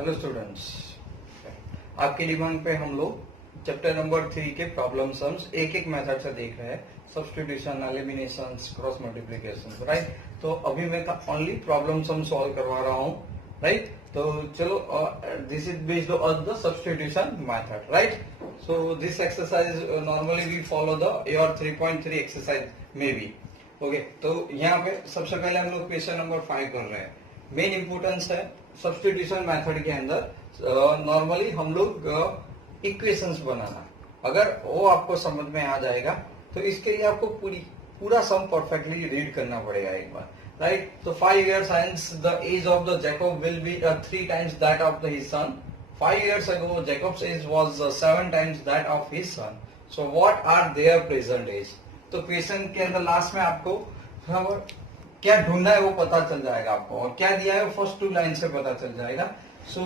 Hello students, आपकी demand पे हम लोग चैप्टर नंबर 3 के प्रॉब्लम सम्स एक एक मेथड से देख रहे हैं। Substitution, elimination, cross multiplication, right. तो अभी मैं ओनली प्रॉब्लम सम सॉल्व करवा रहा हूँ, राइट। तो चलो, this is based on the substitution method, right. So this exercise normally we follow the your 3.3 exercise में भी। ओके, तो यहाँ पे सबसे पहले हम लोग क्वेश्चन नंबर 5 कर रहे हैं। मेन इंपोर्टेंस है सब्स्टिट्यूशन मेथड के अंदर नॉर्मली हम लोग इक्वेशंस बनाना। अगर वो आपको समझ में आ जाएगा तो इसके लिए आपको पूरा सम परफेक्टली रीड करना पड़ेगा एक बार, राइट। तो 5 years hence the age of the Jacob will be 3 times that of his son. 5 years ago Jacob's age was 7 times that of his son. So what are their present age? तो question के अंदर last में आपको क्या ढूंढना है वो पता चल जाएगा आपको, और क्या दिया है वो फर्स्ट 2 लाइन से पता चल जाएगा। So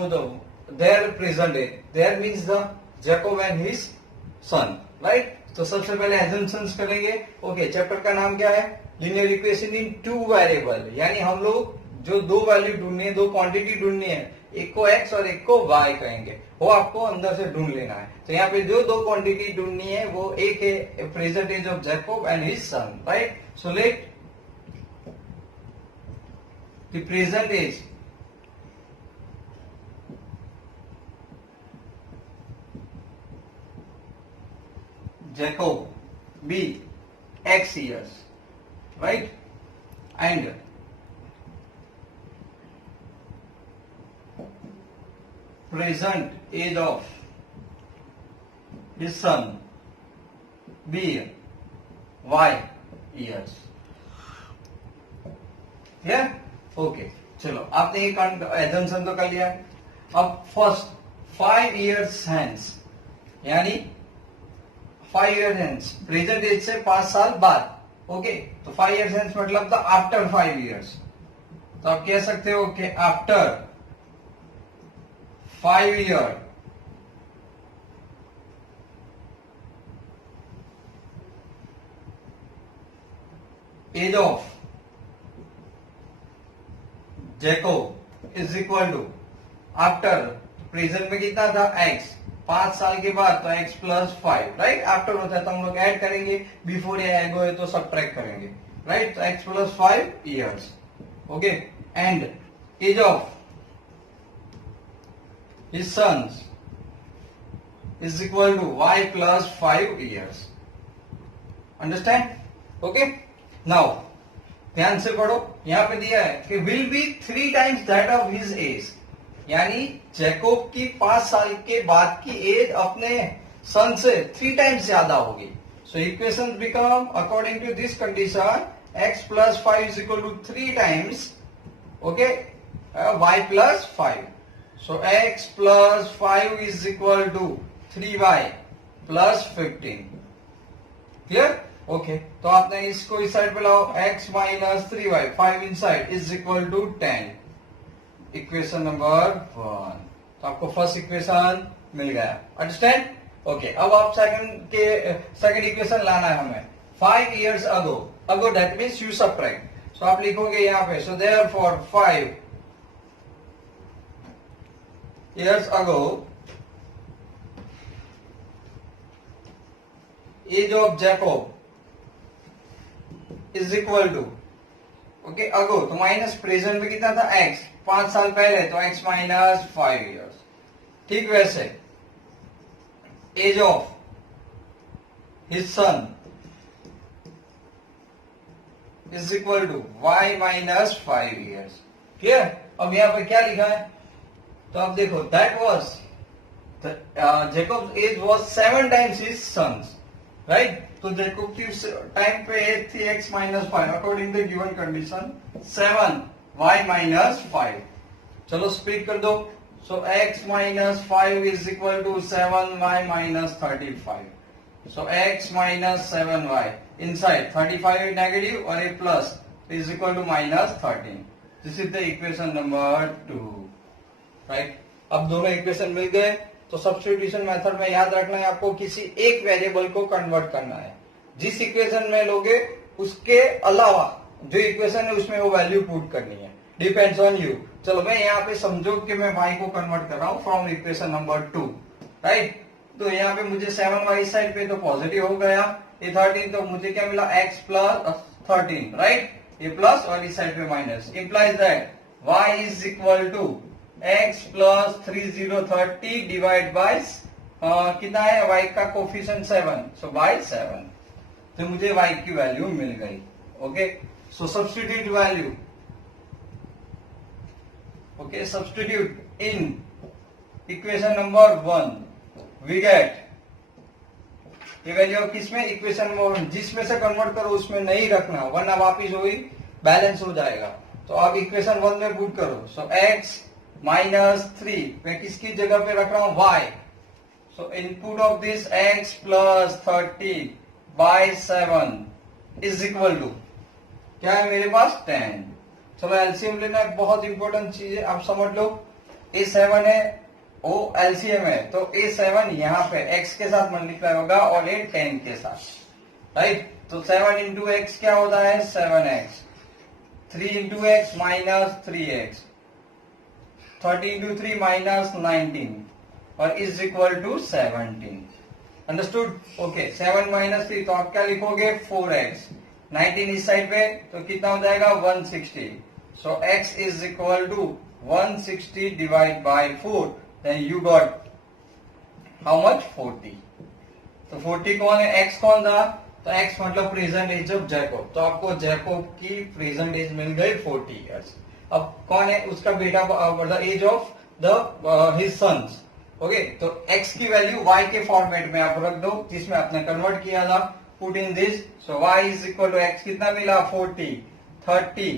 their present age, their means the Jacob and his son, right. तो सबसे पहले एजम्पशंस करेंगे। ओके, चैप्टर का नाम क्या है? लीनियर इक्वेशन इन 2 वेरिएबल, यानी हम लोग जो 2 वैल्यू ढूंढनी है, 2 क्वांटिटी ढूंढनी है, एक को x और एक को y कहेंगे, वो आपको अंदर से ढूंढ लेना है। तो यहाँ पे जो 2 क्वांटिटी ढूंढनी है वो एक है present age of Jacob and his son, right. So let the present age Jacob be x years, right, and present age of his son be y years, yeah. Okay, चलो आपने एक एजम्पशन तो कर लिया। अब फर्स्ट 5 years hence, यानी 5 years hence present as से 5 साल बाद। ओके, तो 5 years hence मतलब था आफ्टर 5 years। तो आप कह सकते हो कि after 5 year age of Jacob is equal to after, present में कितना था x, 5 साल के बाद तो x प्लस 5, राइट। आफ्टर होता है तो हम लोग ऐड करेंगे, बिफोर या एगो है तो सबट्रैक्ट करेंगे, राइट। तो x plus 5 years, okay, and age of his sons is equal to y plus 5 years. Understand? Okay, now ध्यान से पढ़ो, यहां पे दिया है कि will be 3 times that of his age, यानी जैकोब की 5 साल के बाद की एज अपने सन से 3 टाइम्स ज्यादा होगी। So equation become according to this condition x plus 5 is equal to 3 times, okay, y plus 5। So x plus 5 is equal to 3y plus 15। Clear? Okay, तो आपने इसको इस साइड पे लाओ, x माइनस 3y, 5 इन side is equal to 10। Equation number 1। तो आपको first equation मिल गया। अंडरस्टैंड? ओके, अब आप सेकंड इक्वेशन लाना है हमें। 5 years ago that means you subtract. So आप लिखोगे यहाँ पे, so therefore 5 years ago age of Jacob is equal to, okay, ago तो माइनस प्रेजेंट में कितना था x, 5 साल पहले तो x माइनस 5 years। ठीक वैसे age of his son is equal to y minus 5 years। Clear? अब यहां पे क्या लिखा है? तो आप देखो, that was Jacob's age was 7 times his sons, right. तो जैकोब की टाइम पे एज थी x minus 5, according to given condition 7 y minus 5। चलो स्प्लिट कर दो। So x minus 5 is equal to 7y minus 35। So x minus 7y inside 35 negative और a plus is equal to minus 13। This is the equation number 2, right. अब दोनों equation मिल गए, तो substitution method में याद रखना है आपको किसी एक वेरिएबल को कन्वर्ट करना है। जिस इक्वेशन में लोगे उसके अलावा जो इक्वेशन है उसमें वो वैल्यू पुट करनी है, डिपेंड्स ऑन यू। चलो मैं यहाँ पे समझो कि मैं y को कन्वर्ट कर रहा हूँ फ्रॉम इक्वेशन नंबर 2, राइट। तो यहाँ पे मुझे 7y साइड पे तो पॉजिटिव हो गया, ये 13 तो मुझे क्या मिला x प्लस 13, राइट। ये प्लस और इस साइड पे minus, implies that y is equal to x plus 3030 divide by कितना है y का कोफिशिएंट 7, सो बाय 7। तो मुझे y की वैल्यू मिल गई। Okay, so substitute value, okay, substitute in equation number 1 we get ये वैल्यू किसमें, इक्वेशन नंबर 1, जिसमें से कन्वर्ट करो उसमें नहीं रखना वरना वापिस वही बैलेंस हो जाएगा। तो आप इक्वेशन 1 में पुट करो, सो x माइनस 3 मैं किसकी जगह पे रख रहा हूं, y। So input of this x plus 30 by 7 is equal to क्या है मेरे पास 10। चलो एलसीएम लेना है, बहुत इंपॉर्टेंट चीज है, आप समझ लो। A7 है, ओ एलसीएम है, तो A7 यहाँ पे x के साथ मल्टीप्लाई होगा और ये 10 के साथ, राइट। तो 7 इंटू एक्स क्या होता है 7x, 3 into x minus 3x, 30 into 3 minus 19 और is equal to 17। Understood? Okay, 7 माइनस 3 तो आप क्या लिखोगे 4x, 19 इस साइड पे तो कितना हो जाएगा 160। So x is equal to 160 divide by 4, then you got how much 40। तो 40 कौन है, x कौन था, तो x मतलब प्रेजेंट एज ऑफ जैकोब, तो आपको जैकोब की प्रेजेंट एज मिल गई 40 इयर्स। अब कौन है उसका बेटा, the age of the his sons. Okay, तो x की वैल्यू y के फॉर्मेट में आप रख दो जिसमें आपने कन्वर्ट किया था, put in this, so y is equal to x कितना मिला 40, 30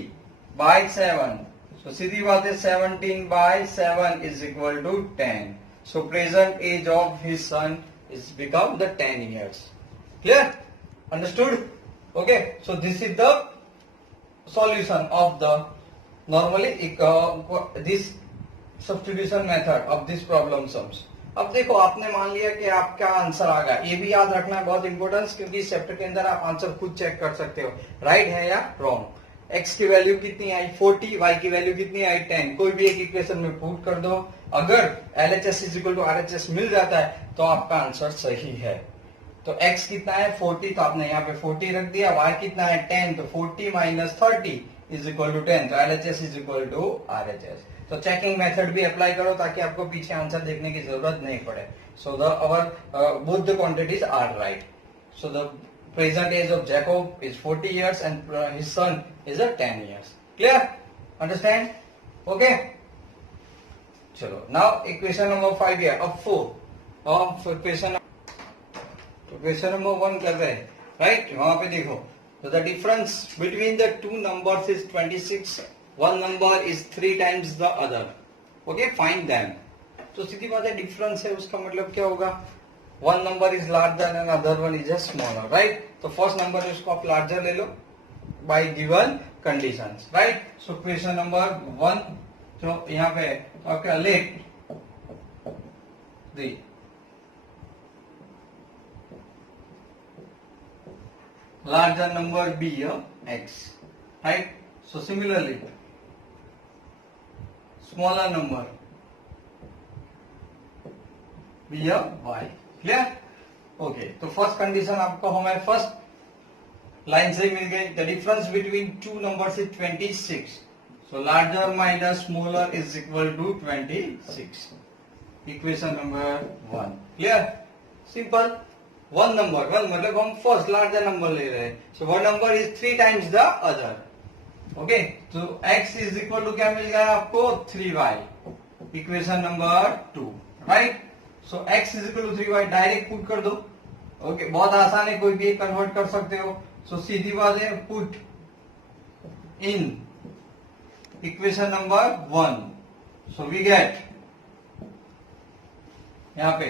बाय 7, सो सीधी बात है 17 by 7 is equal to 10। So present age of his son is become the 10 years। Clear? Understood? Okay, so this is the solution of the normally this substitution method of this problem sums। अब देखो आपने मान लिया कि आपका answer आ गया, ये भी याद रखना है बहुत इंपॉर्टेंस, क्योंकि इस चैप्टर के अंदर आप आंसर खुद चेक कर सकते हो राइट है या रॉन्ग। x की वैल्यू कितनी आई 40, y की वैल्यू कितनी आई 10, कोई भी एक इक्वेशन में पुट कर दो, अगर LHS is equal to RHS मिल जाता है तो आपका आंसर सही है। तो x कितना है 40, तो आपने यहाँ पे 40 रख दिया, y कितना है 10, तो 40 माइनस 30 इज इक्वल टू 10, तो LHS is equal to RHS। तो चेकिंग मेथड भी अप्लाई करो ताकि आपको पीछे आंसर देखने की जरूरत नहीं पड़े। So the our both the quantities are right. So the present age of Jacob is 40 years and his son is 10 years। Clear? Understand? Okay, चलो नाउ इक्वेशन नंबर 5 है, अब 4 और इक्वेशन, तो क्वेश्चन नंबर 1 कर रहे हैं, राइट। वहां पे देखो, तो the difference between the two numbers is 26, one number is 3 times the other. Okay, find them. तो सीधी बात है डिफरेंस है, उसका मतलब क्या होगा, one number is larger and other one is smaller, right. तो फर्स्ट नंबर है उसको आप लार्जर ले लो by given conditions, right. So question number 1, तो यहाँ पे आपका let the larger number be a x, right? So similarly, smaller number be a y। Clear? Okay, तो फर्स्ट कंडीशन आपको हमें फर्स्ट लाइन से मिल गई, the difference between two numbers is 26, so larger minus smaller is equal to 26। Equation number 1। Clear? Simple. One number, one मतलब हम first larger number ले रहे हैं, so one number is 3 times the other. Okay, तो x is equal to क्या मिल गया आपको 3y, equation number 2, right. So x is equal to 3y direct put कर दो। ओके, बहुत आसान है, कोई भी कन्वर्ट कर सकते हो। सो सीधी बात है, put in equation number 1, so we get यहाँ पे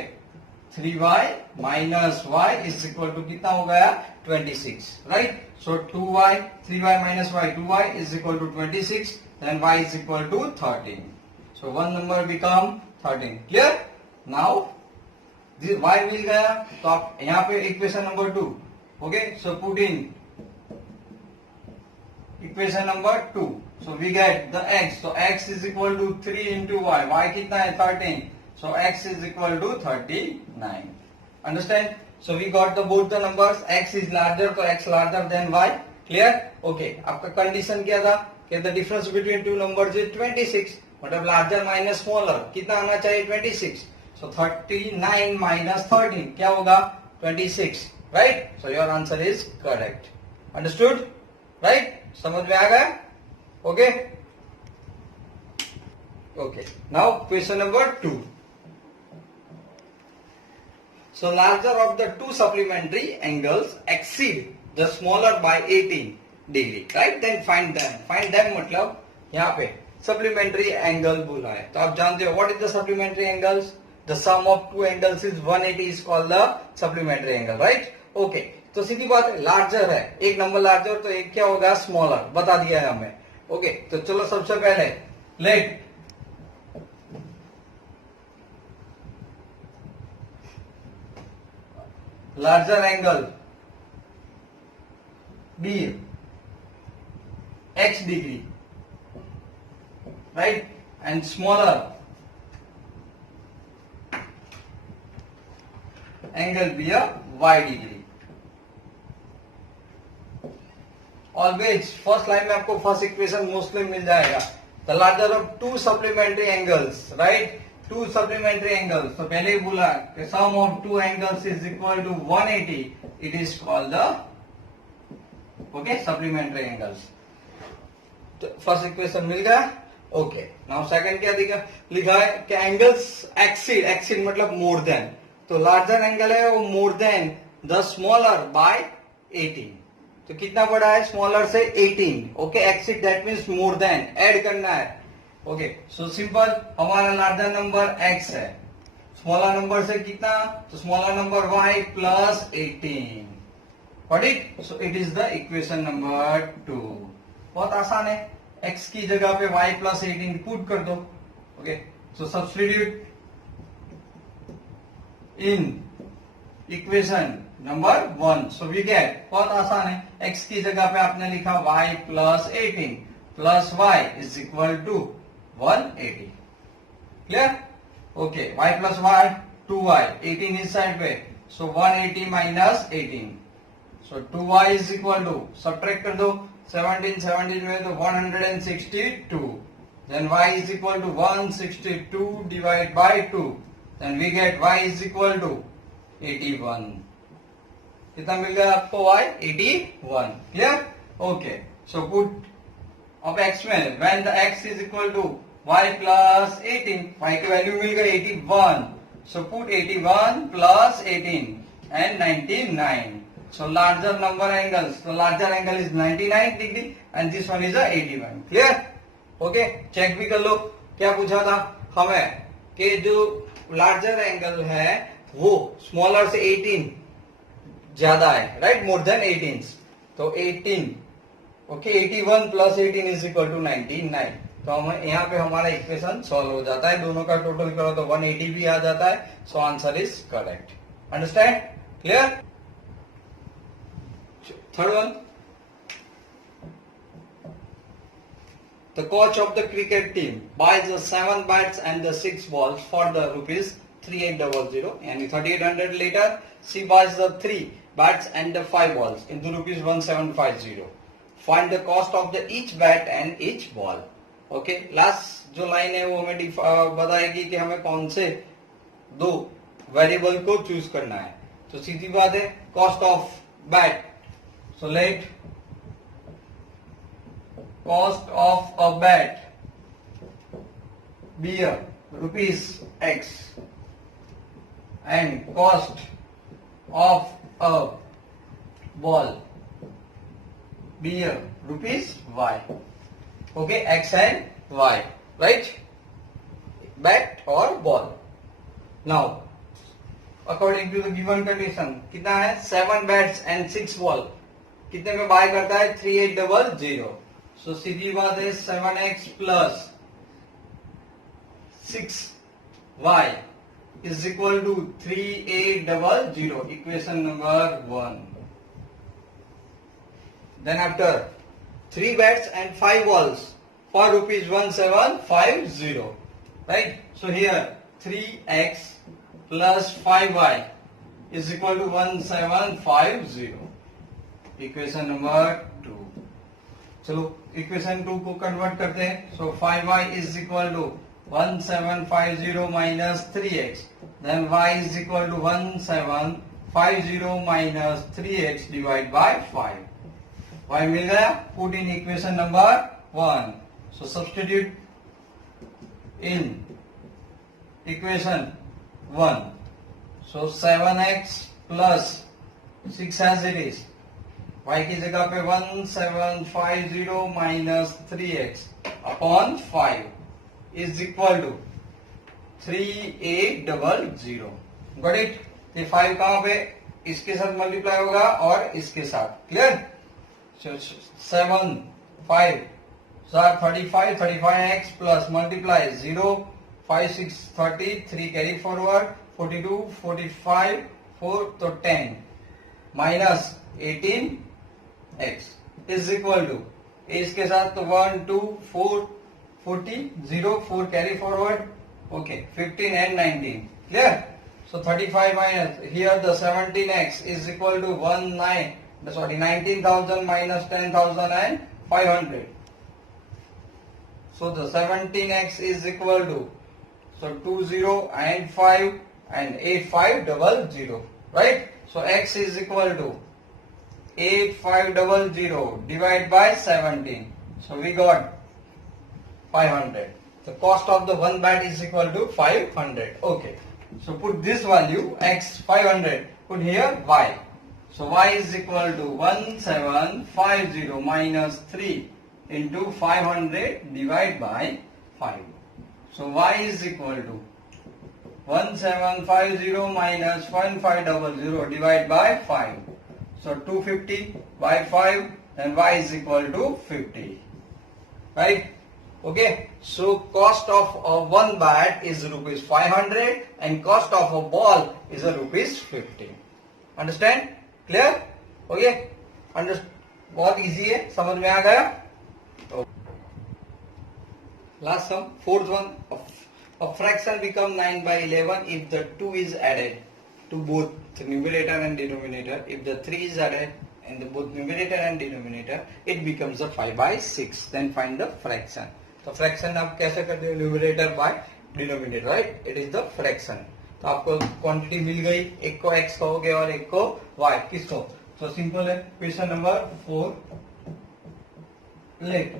3y minus y is equal to कितना हो गया 26, right. So 2y, 3y minus y 2y is equal to 26, then y is equal to 13। So one number become 13। Clear? Now y मिल गया, तो आप यहाँ पे equation number 2, okay, so put in equation number 2, So we get the x. So x is equal to 3 into y. Y कितना है 13. So x is equal to 39. Understand? So we got the both the numbers. X is larger, so x larger than y. Clear? Okay. आपका condition क्या था? कि the difference between two numbers is 26. मतलब larger minus smaller. कितना आना चाहिए 26. So 39 minus 13 क्या होगा 26. Right? So your answer is correct. Understood? Right? समझ में आ गया? Okay? Okay. Now question number 2. So larger of the two supplementary angles exceed the smaller by 18 degree. Right? Then find them. Find them मतलब यहाँ पे supplementary angle बोला है. तो आप जानते हो what is the supplementary angles? The sum of two angles is 180 is called the supplementary angle. Right? Okay. तो सीधी बात है लार्जर है एक नंबर लार्जर तो एक क्या होगा स्मॉलर बता दिया है हमें. ओके तो चलो सबसे पहले late larger angle be x degree, right, and smaller angle be a y degree. Always first line में आपको first equation mostly मिल जाएगा. The larger of two supplementary angles, right? Two supplementary angles. तो पहले ही बोला कि sum of two angles is equal to 180. It is called the supplementary angles. तो first equation मिल गया. Okay. Now second क्या लिखा है कि angles exceed मतलब more than. तो larger angle है वो more than the smaller by 18. तो कितना बड़ा है स्मॉलर से 18. Okay exceed that means more than add करना है. ओके सो सिंपल हमारा लार्जर नंबर x है स्मॉलर नंबर से कितना तो smaller number y plus 18. Got it. So it is the equation number 2. बहुत आसान है. x की जगह पे y प्लस 18 पुट कर दो. Okay so substitute in equation number 1. So we get बहुत आसान है x की जगह पे आपने लिखा y plus 18 plus y is equal to 180. Clear. Okay y plus y 2y 18 इस साइड पे so 180 minus 18 so 2y is equal to subtract कर दो 17 में तो 162. Then y is equal to 162 divide by 2. Then we get y is equal to 81. कितना मिल गया आपको y 81. Clear. Okay so put अब x में when the x is equal to y plus 18 y की वैल्यू मिल गई 81. So put 81 plus 18 and 99. So larger number angles तो larger angle is 99 degree and this one is 81. Clear. Okay check भी कर लो क्या पूछा था हमें कि जो लार्जर एंगल है वो स्मॉलर से 18 ज्यादा है. Right more than 18. तो 18 okay 81 plus 18 is equal to 99. तो हम यहाँ पे हमारा इक्वेशन सॉल्व हो जाता है. दोनों का टोटल करो तो 180 भी आ जाता है. So answer is correct. Understand. Clear. Third one the coach of the cricket team buys the 7 bats and the 6 balls for the rupees 3800 and 3800 later she buys the 3 bats and the 5 balls into rupees 1750. Find the cost of the each bat and each ball. Okay, last जो line है वो हमें बताएगी कि हमें कौन से दो वेरिएबल को चूज करना है. तो सीधी बात है cost of bat. So let cost of a bat be a rupees x and cost of a ball be a rupees y. Okay, x and y, right? Bat or ball. Now according to the given condition कितना है 7 bats and 6 ball कितने में bye करता है 3800. सो सीधी बात है 7x plus 6y is equal to 3800. Equation number 1. Then after 3 bats and 5 balls for rupees 1750, right? So here 3x plus 5y is equal to 1750, equation number 2। चलो इक्वेशन 2 को convert करते हैं। So 5y is equal to 1750 minus 3x, then y is equal to 1750 minus 3x divide by 5। y मिल गया, put in equation number 1। So substitute in equation 1। सो 7x plus 6 as it is, y की जगह पे 1750 minus 3x upon 5 is equal to 3800। Got it? ये 5 कहां पे? इसके साथ मल्टीप्लाई होगा और इसके साथ। Clear? 7 5 35 35x plus multiply 0 5 6 30 3 carry forward 42 45 4 तो 10 minus 18x is equal to इसके साथ तो 1 2 4 40 0 4 carry forward okay 15 and 19। Clear? So 35 minus here the 17x is equal to 19,000 minus 10,000 and 500. So the 17x is equal to 20 and 5 and 8500, right? So x is equal to 8500 divided by 17. So we got 500. The cost of the one bat is equal to 500. Okay. So put this value x 500. Put here y. So y is equal to 1750 minus 3 into 500 divided by 5. So y is equal to 1750 minus 1500 divided by 5. So 250 by 5, then y is equal to 50. Right? Okay. So cost of one bat is rupees 500 and cost of a ball is a rupees 50. Understand? Clear? Okay. बहुत easy है, समझ में आ गया? Last sum, fourth one. A fraction become 9 by 11 if the 2 is added to both the numerator and denominator. If the 3 is added in the both numerator and denominator, it becomes a 5 by 6. Then find the fraction. तो fraction आप कैसे करते हैं? Numerator by denominator, right? It is the fraction. तो आपको quantity मिल गई, एक को x कहोगे और एक को y। किसको? तो सिंपल है। Question number 4, let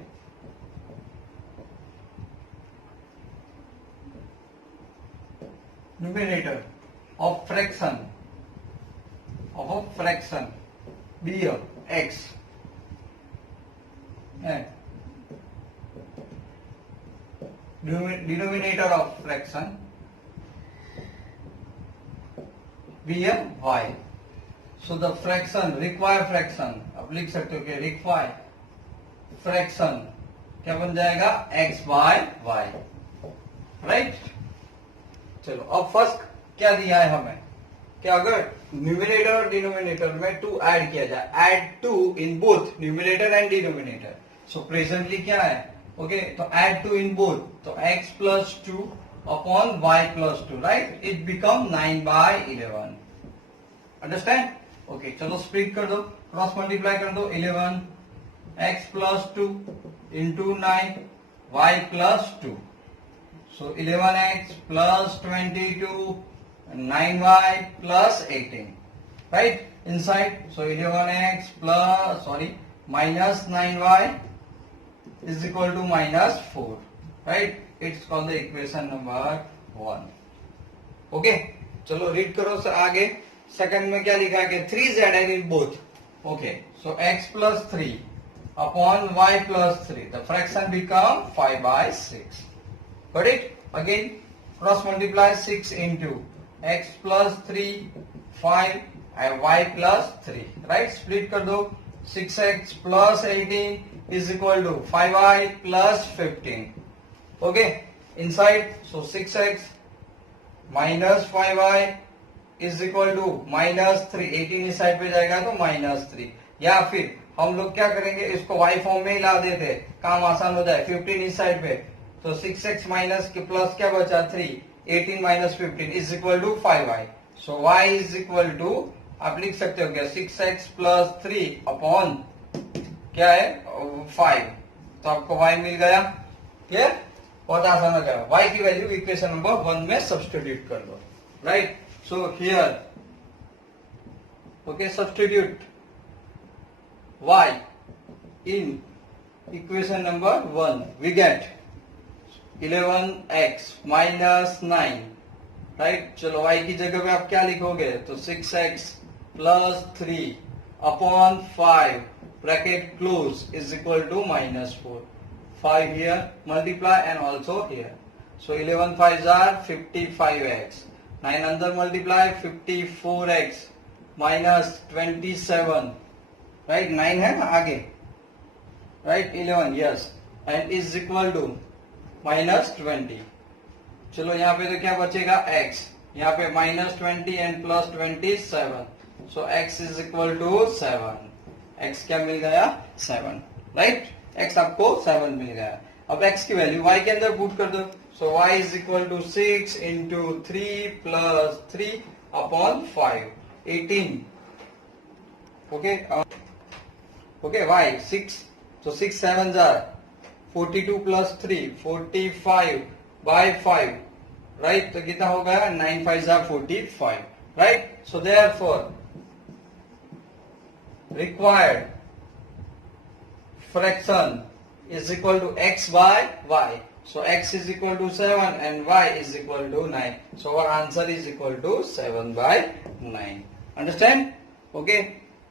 numerator of fraction be a x and denominator of fraction be a y. So the fraction required fraction आप लिख सकते हो कि required fraction क्या बन जाएगा? x by y, right? चलो अब फर्स्ट क्या दिया है हमें कि अगर न्यूमरेटर और डिनोमिनेटर में 2 ऐड किया जाए, add 2 in both numerator and denominator. So presently क्या है? ओके, तो ऐड 2 इन बोथ, तो x plus 2 upon y plus 2, right? It become 9 by 11। Understand? Okay, चलो स्प्लिट कर दो, क्रॉस मल्टीप्लाई कर दो। 11 x plus 2 into 9 y plus 2। So 11x plus 22 and 9y plus 18, right? Inside, so 11x minus 9y is equal to minus 4, right? It's called the equation number 1. Okay, चलो read करो sir आगे। Second में क्या लिखा है कि 3 is added in both. Okay, so x plus 3 upon y plus 3, the fraction become 5 by 6. Got it? Again, cross multiply 6 into x plus 3, 5 and y plus 3. Right? Split कर दो। 6x plus 18 is equal to 5y plus 15. Okay? Inside, so 6x minus 5y is equal to minus 3. 18 इस side पे जाएगा तो minus 3, या फिर हम लोग क्या करेंगे, इसको y फॉर्म में ही ला देते, काम आसान हो जाए। 15 इस साइड पे, तो 6x माइनस के प्लस क्या बचा 3, 18 minus 15 is equal to 5y। So y is equal to, आप लिख सकते हो क्या, 6x प्लस 3 अपॉन क्या है 5, तो आपको y मिल गया। क्लियर, बहुत आसान हो गया। y की वैल्यू इक्वेशन नंबर 1 में सब्स्टिट्यूट कर दो, right. So here okay, substitute y in equation number 1, we get 11x minus 9, right. चलो y की जगह पे आप क्या लिखोगे, तो 6x plus 3 upon 5 bracket close is equal to -4, 5 here multiply and also here, so 11 5s are 55x, 9 अंदर multiply 54x minus 27, right, 9 है ना आगे, right, 11 yes, and is equal to -20। चलो यहाँ पे तो क्या बचेगा x, यहाँ पे -20 and plus 27, so x is equal to 7, x क्या मिल गया 7, राइट, x आपको 7 मिल गया। अब x की वैल्यू y के अंदर पुट कर दो, so y is equal to 6 into 3 plus 3 upon 5, 18, okay, okay, y 6, so 6 7s are 42 plus 3 45 by 5, right, तो कितना हो गया 9 5s are 45, right, so therefore required fraction is equal to x by y, so x is equal to 7 and y is equal to 9, so our answer is equal to 7 by 9, understand, okay.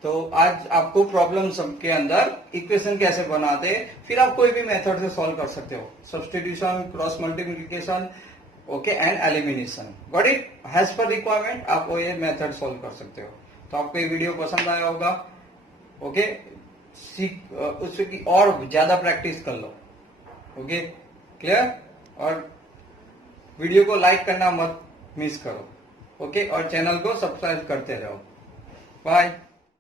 तो आज आपको problem सबके अंदर equation कैसे बनाते, फिर आप कोई भी मेथड से सॉल्व कर सकते हो, substitution, cross multiplication, okay, and elimination, got it, has पर रिक्वायरमेंट आप वो ये मेथड सॉल्व कर सकते हो। तो आपको ये वीडियो पसंद आया होगा, ओके, उसकी और ज्यादा प्रैक्टिस कर लो, ओके, क्लियर, और वीडियो को लाइक करना मत मिस करो, ओके, और चैनल को सब्सक्राइब करते रहो। बाय।